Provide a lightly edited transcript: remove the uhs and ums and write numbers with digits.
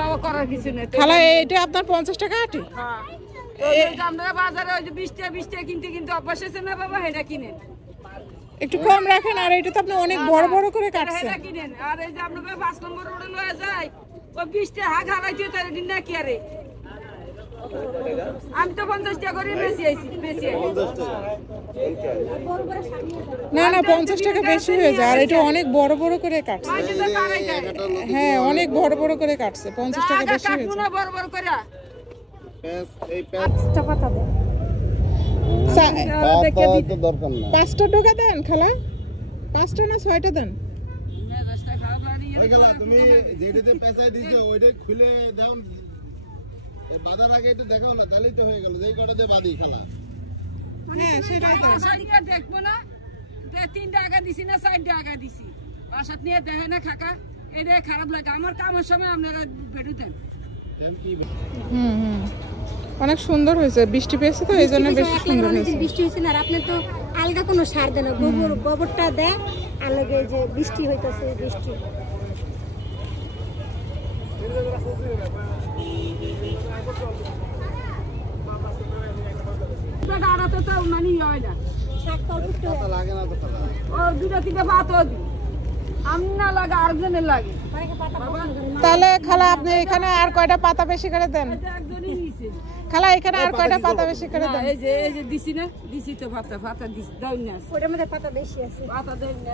বাবা করার কিছু নেই খালা এটা আপনার 50 টাকা আটি আমরা বাজারে ওই যে 20 টাকা কিনতে অভ্যাস আছে না বাবা এটা কিনেন একটু কম রাখেন আর এটা তো আপনি অনেক বড় বড় করে কাটছেন এটা কিনেন আর এই যে আপনাদের 5 নম্বর রোডে লয়ে যায় ও 20 টাকা হাগ হারাইতে তার দিন না কি আরে আমি তো 50 টাকা করে বেশি আইছি না না 50 টাকা বেশি হয়ে যায় আর এটা অনেক বড় বড় করে কাটছে হ্যাঁ অনেক বড় বড় করে কাটছে 50 টাকা বেশি হয়ে যায় বড় বড় করে এই পাঁচটা পাতা দেন তো দরকার না 5টা টাকা দেন খালা 5টা না 6টা দেন ওই গেলা তুমি যেটাতে পেছাই দিছো ওইটা খুলে দাও এই বাজার আগে এটা দেখাও না তাহলেই তো হয়ে গেল যেই কটাতে বাদি খালা হ্যাঁ সেটাই তো বাসায় দেখবো না 3 টাকা দিছি না 4 টাকা দিছি বাসাত নিয়ে দেখে না কাকা এটা খারাপ লাগে আমার কামের সময় আপনারা বেড়ে দেন অনেক সুন্দর হয়েছে বৃষ্টি পেয়েছে তো এইজন্য বেশি সুন্দর হয়েছে বৃষ্টি হইছে না আর আপনি তো আলগা কোনো সার দেন না গোবরটা দেয় আর লাগে যে বৃষ্টি হইতাছে বৃষ্টি গাড়াতে তো মানে হয় না শাক তলপুষ্ট পাতা লাগে না তো খালা ও দুটো তিনটা পাতও দি আমি না লাগে আরেকজনের লাগে তাহলে খালা আপনি এখানে আর কয়টা পাতা বেশি করে দেন একজনই নিছে খালা এখানে আর কয়টা পাতা বেশি করে দেন এই যে দিছি না দিছি তো পাতা দিছি দাও না ওটার মধ্যে পাতা বেশি আছে পাতা দেন না